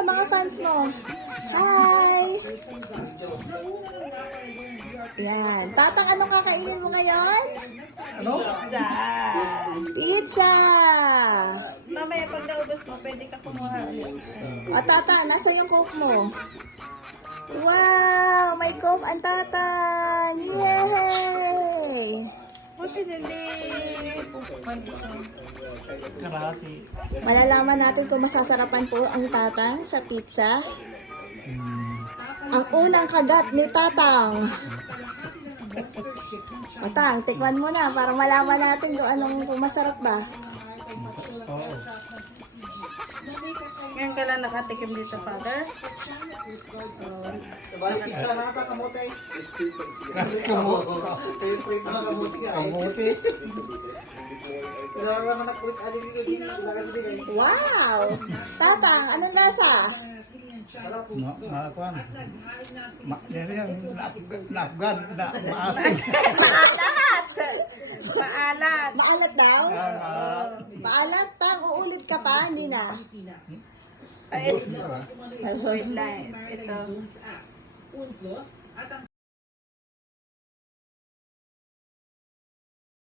sa mga fans mo. Hi! Yan. Tatang, anong kakainin mo ngayon? Ano? Pizza. Pizza! Mamaya pag naubos mo, pwede ka kumuha ulit. O tata, nasa yung coke mo? Wow! May coke ang tata! Yay! Buti hindi pupukan ito. Karate. Malalaman natin kung masasarapan po ang tatang sa pizza. Ang unang kagat ni tatang. Tatang, tikman mo na para malaman natin kung masarap ba. Oo. Ngayon ka lang nakatikim dito, Father? Pizza na ata kamote. Kamuti. Kailangan naman nakulit alin dito. Wow! Tatang, anong lasa? Maakuan. Naafgan. Maalat! Maalat! Maalat daw? Maalat, tang, uulit ka pa? Hindi na. Wait lang. Ito.